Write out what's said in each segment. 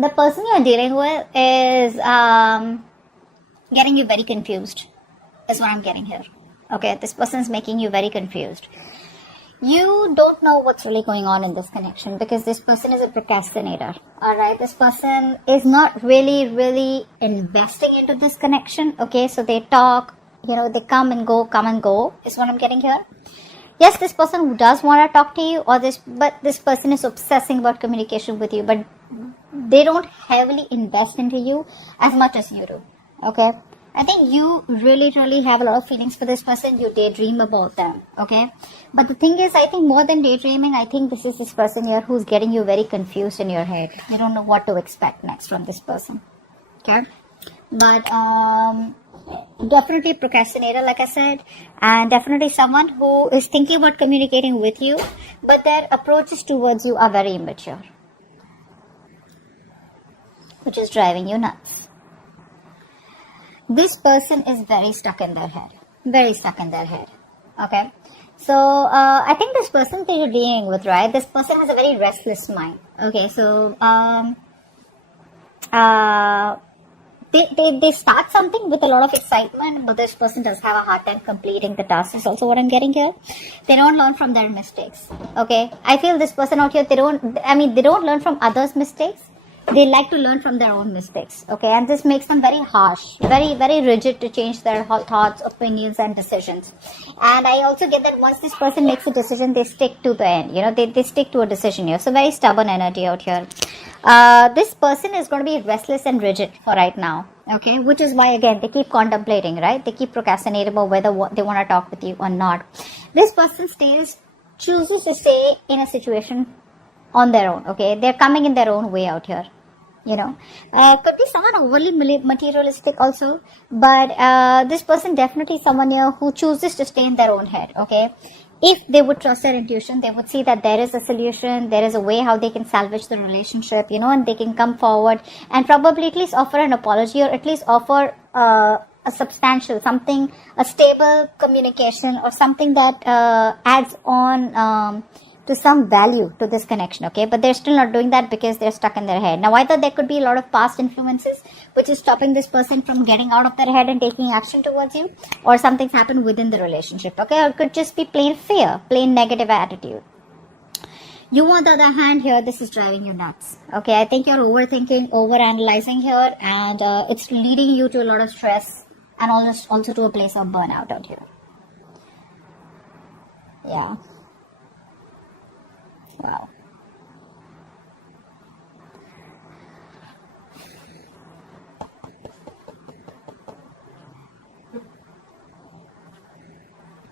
The person you're dealing with is getting you very confused, is what I'm getting here. Okay, this person is making you very confused. You don't know what's really going on in this connection because this person is a procrastinator. Alright, this person is not really investing into this connection. Okay, so they talk, they come and go, is what I'm getting here. Yes, this person does want to talk to you, but this person is obsessing about communication with you, but they don't heavily invest into you as much as you do. Okay, I think you really have a lot of feelings for this person. You daydream about them. Okay, but the thing is, I think more than daydreaming, I think this is this person here who's getting you very confused in your head. You don't know what to expect next from this person. Okay, but definitely procrastinator, like I said, and definitely someone who is thinking about communicating with you, but their approaches towards you are very immature, which is driving you nuts. This person is very stuck in their head. Okay, so I think this person that you're dealing with, right, this person has a very restless mind. Okay, so They start something with a lot of excitement, but this person does have a hard time completing the task, is also what I'm getting here. They don't learn from their mistakes. Okay, I feel this person out here, they don't learn from others' mistakes. They like to learn from their own mistakes. Okay, and this makes them very harsh, very rigid to change their thoughts, opinions, and decisions. And I also get that once this person makes a decision, they stick to the end. They stick to a decision here. So very stubborn energy out here. This person is going to be restless and rigid for right now. Okay, which is why again they keep contemplating, right? They keep procrastinating about whether they want to talk with you or not. This person chooses to stay in a situation on their own. Okay, they're coming in their own way out here. Could be someone overly materialistic also, but this person definitely someone here who chooses to stay in their own head. Okay, if they would trust their intuition, they would see that there is a solution, there is a way how they can salvage the relationship, and they can come forward and probably at least offer an apology, or at least offer a substantial something, a stable communication, or something that adds on to some value to this connection. Okay, but they're still not doing that because they're stuck in their head. Now, either there could be a lot of past influences which is stopping this person from getting out of their head and taking action towards you, or something's happened within the relationship. Okay, or it could just be plain fear, plain negative attitude. You, on the other hand, here, this is driving you nuts. Okay, I think you're overthinking, overanalyzing here, and it's leading you to a lot of stress and also to a place of burnout out here. Yeah. Wow.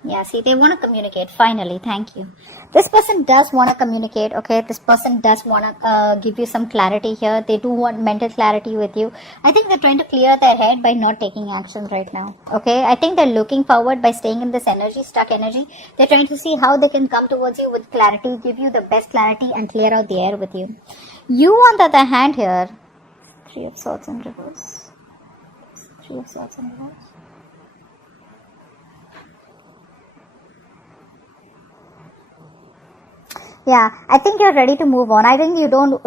Yeah, see, they want to communicate, finally, thank you. This person does want to communicate, okay? This person does want to give you some clarity here. They do want mental clarity with you. I think they're trying to clear their head by not taking actions right now, okay? I think they're looking forward by staying in this energy, stuck energy. They're trying to see how they can come towards you with clarity, give you the best clarity, and clear out the air with you. You, on the other hand here, 3 of Swords in reverse. 3 of Swords in reverse. Yeah, I think you're ready to move on. I think you don't,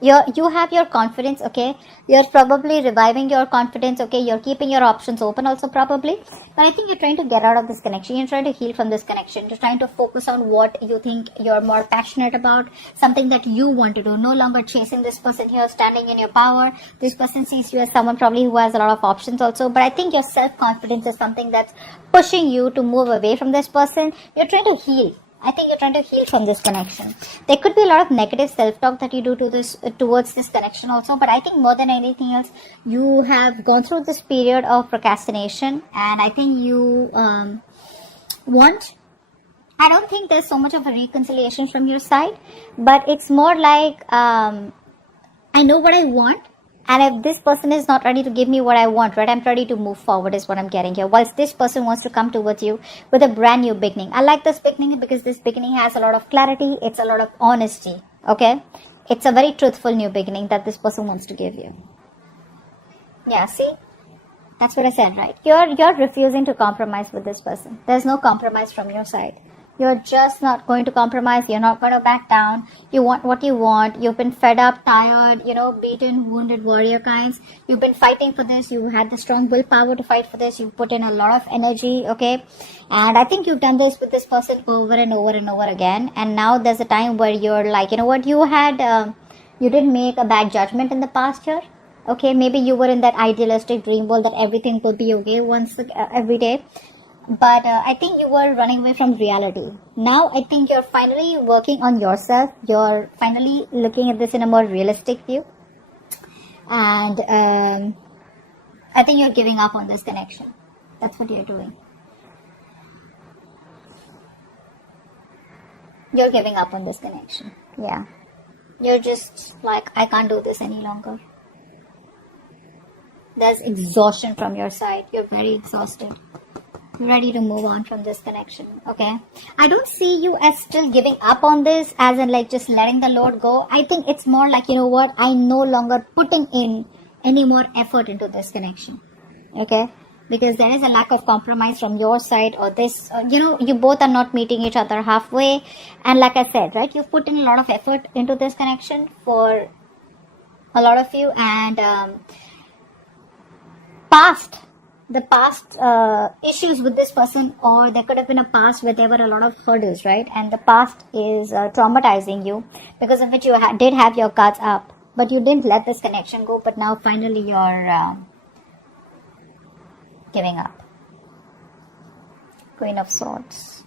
you have your confidence, okay? You're probably reviving your confidence, okay? You're keeping your options open also probably. But I think you're trying to get out of this connection. You're trying to heal from this connection. You're trying to focus on what you think you're more passionate about, something that you want to do. No longer chasing this person here, standing in your power. This person sees you as someone probably who has a lot of options also. But I think your self-confidence is something that's pushing you to move away from this person. You're trying to heal. I think you're trying to heal from this connection. There could be a lot of negative self-talk that you do towards this connection also, but I think more than anything else, you have gone through this period of procrastination, and I think you I don't think there's so much of a reconciliation from your side, but it's more like, I know what I want, and if this person is not ready to give me what I want, right, I'm ready to move forward is what I'm getting here. Whilst this person wants to come towards you with a brand new beginning. I like this beginning because this beginning has a lot of clarity. It's a lot of honesty. Okay. It's a very truthful new beginning that this person wants to give you. Yeah, see? That's what I said, right? You're refusing to compromise with this person. There's no compromise from your side. You're just not going to compromise. You're not going to back down. You want what you want. You've been fed up, tired, beaten, wounded warrior kinds. You've been fighting for this. You had the strong willpower to fight for this. You put in a lot of energy, okay? And I think you've done this with this person over and over and over again. And now there's a time where you're like, you know what? You didn't make a bad judgment in the past year. Okay, maybe you were in that idealistic dream world that everything will be okay every day. But I think you were running away from reality. Now I think you're finally working on yourself. You're finally looking at this in a more realistic view. And I think you're giving up on this connection. That's what you're doing. You're giving up on this connection. Yeah. You're just like, I can't do this any longer. There's exhaustion from your side. You're very exhausted. Ready to move on from this connection, okay? I don't see you as still giving up on this, as in like just letting the load go. I think it's more like, you know what, I'm no longer putting in any more effort into this connection, okay? Because there is a lack of compromise from your side, or this, you both are not meeting each other halfway. And like I said, right, you've put in a lot of effort into this connection for a lot of you, and the past issues with this person, or there could have been a past where there were a lot of hurdles, right? And the past is traumatizing you, because of which you did have your guards up, but you didn't let this connection go. But now finally you're giving up. Queen of Swords.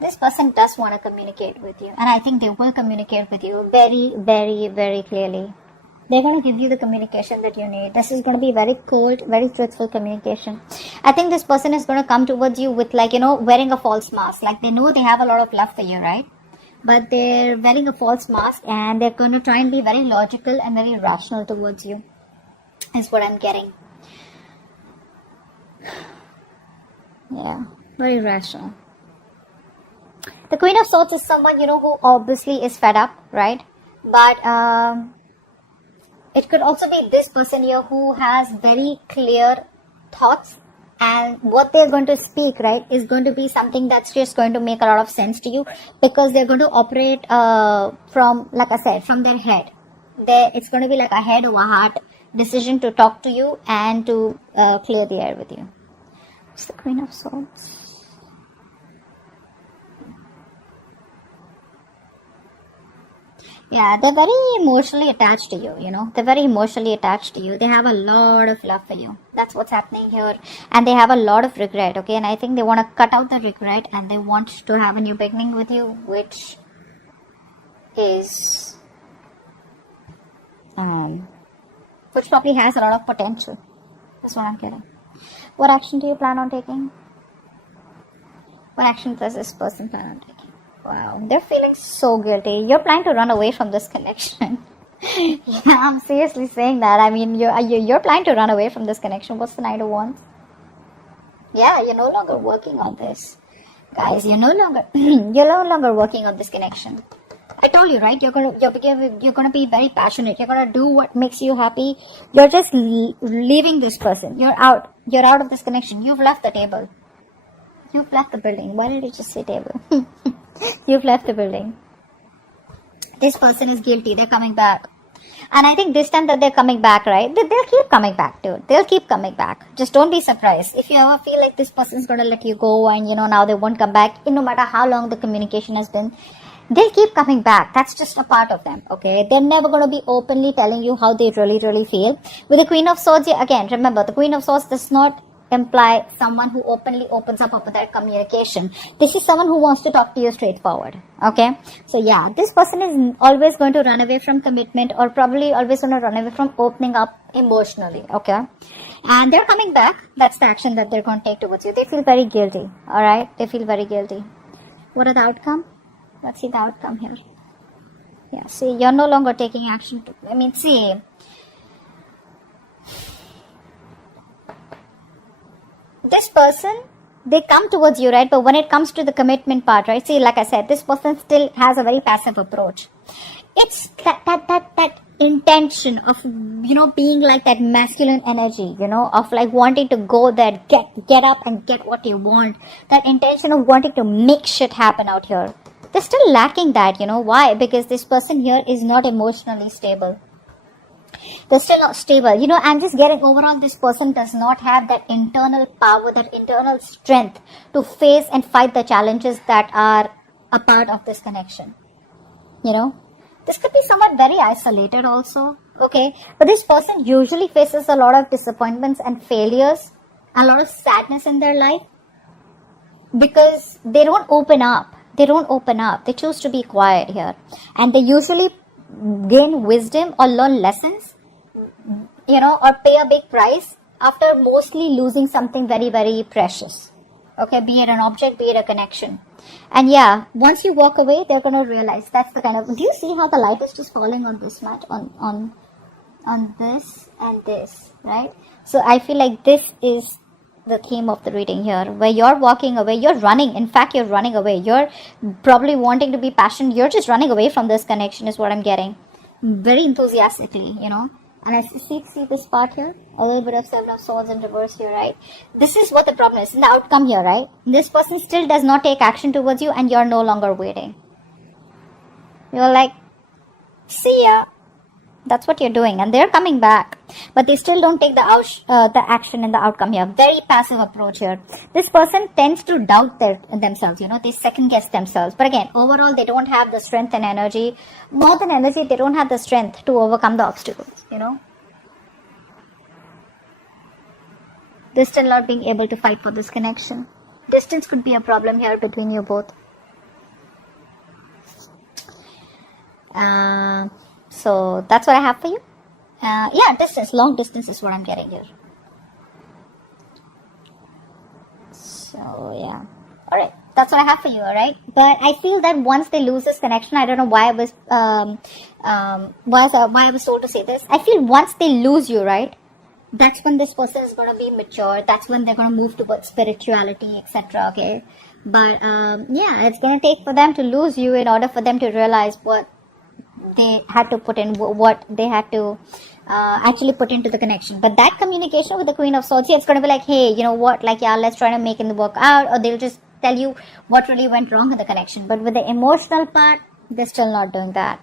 This person does want to communicate with you, and I think they will communicate with you very, very, very clearly. They're going to give you the communication that you need. This is going to be very cold, very truthful communication. I think this person is going to come towards you with wearing a false mask. Like they know they have a lot of love for you, right? But they're wearing a false mask, and they're going to try and be very logical and very rational towards you. Is what I'm getting. Yeah, very rational. The Queen of Swords is someone, who obviously is fed up, right? But it could also be this person here who has very clear thoughts, and what they're going to speak, right, is going to be something that's just going to make a lot of sense to you, because they're going to operate from, like I said, from their head. It's going to be like a head or a heart decision to talk to you and to clear the air with you. It's the Queen of Swords. Yeah, they're very emotionally attached to you, They're very emotionally attached to you. They have a lot of love for you. That's what's happening here. And they have a lot of regret, okay? And I think they want to cut out the regret, and they want to have a new beginning with you, which is... which probably has a lot of potential. That's what I'm getting. What action do you plan on taking? What action does this person plan on taking? Wow, they're feeling so guilty. You're planning to run away from this connection. Yeah, I'm seriously saying that. I mean, you're planning to run away from this connection. What's the Knight of Wands? Yeah, you're no longer working on this. Guys, you're no longer working on this connection. I told you, right? You're gonna be very passionate. You're gonna do what makes you happy. You're just leaving this person. You're out of this connection. You've left the table. You've left the building. Why did you just say table? You've left the building. This person is guilty. They're coming back. And I think this time that they're coming back, right? They'll keep coming back, dude. They'll keep coming back. Just don't be surprised. If you ever feel like this person's going to let you go and, now they won't come back, no matter how long the communication has been, they'll keep coming back. That's just a part of them, okay? They're never going to be openly telling you how they really, really feel. With the Queen of Swords, again, remember, the Queen of Swords does not imply someone who openly opens up about their communication. This is someone who wants to talk to you straightforward, okay? So yeah, this person is always going to run away from commitment, or probably always going to run away from opening up emotionally, okay? And they're coming back. That's the action that they're going to take towards you. They feel very guilty, all right? They feel very guilty. What are the outcome? Let's see the outcome here. Yeah, see, you're no longer taking action. See, this person, they come towards you, right? But when it comes to the commitment part, right? See, like I said, this person still has a very passive approach. It's that intention of, you know, being like that masculine energy, you know, of like wanting to go there, get up and get what you want, that intention of wanting to make shit happen out here. They're still lacking that, you know. Why? Because this person here is not emotionally stable. They're still not stable, you know. I'm just getting overall, this person does not have that internal power, that internal strength to face and fight the challenges that are a part of this connection, you know. This could be somewhat very isolated also, okay? But this person usually faces a lot of disappointments and failures, a lot of sadness in their life, because they don't open up. They don't open up. They choose to be quiet here. And they usually gain wisdom or learn lessons, you know, or pay a big price after mostly losing something very, very precious. Okay, be it an object, be it a connection. And yeah, once you walk away, they're going to realize that's the kind of... Do you see how the light is just falling on this mat? On this and this, right? So I feel like this is the theme of the reading here, where you're walking away, you're running. In fact, you're running away. You're probably wanting to be passionate. You're just running away from this connection is what I'm getting. Very enthusiastically, you know. And I see this part here, a little bit of Seven of Swords in reverse here, right? This is what the problem is, the outcome here, right? This person still does not take action towards you, and you're no longer waiting. You're like, see ya. That's what you're doing, and they're coming back, but they still don't take the action and the outcome here. Very passive approach here. This person tends to doubt themselves, you know, they second guess themselves. But again, overall, they don't have the strength and energy. More than energy, they don't have the strength to overcome the obstacles, you know. They're still not being able to fight for this connection. Distance could be a problem here between you both. So that's what I have for you. Yeah, distance, long distance is what I'm getting here. So yeah, all right, that's what I have for you. All right, but I feel that once they lose this connection, I don't know why I was why I was told to say this. I feel once they lose you, right, that's when this person is going to be mature. That's when they're going to move towards spirituality, etc. Okay, but yeah, it's going to take for them to lose you in order for them to realize what they had to put in, what they had to actually put into the connection. But that communication with the Queen of Swords, it's going to be like, hey, you know what, like, yeah, let's try to make it work out, or they'll just tell you what really went wrong with the connection. But with the emotional part, they're still not doing that,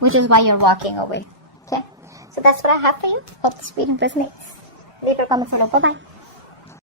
which is why you're walking away. Okay, so that's what I have for you. Hope this reading resonates. Leave your comments below. Bye bye.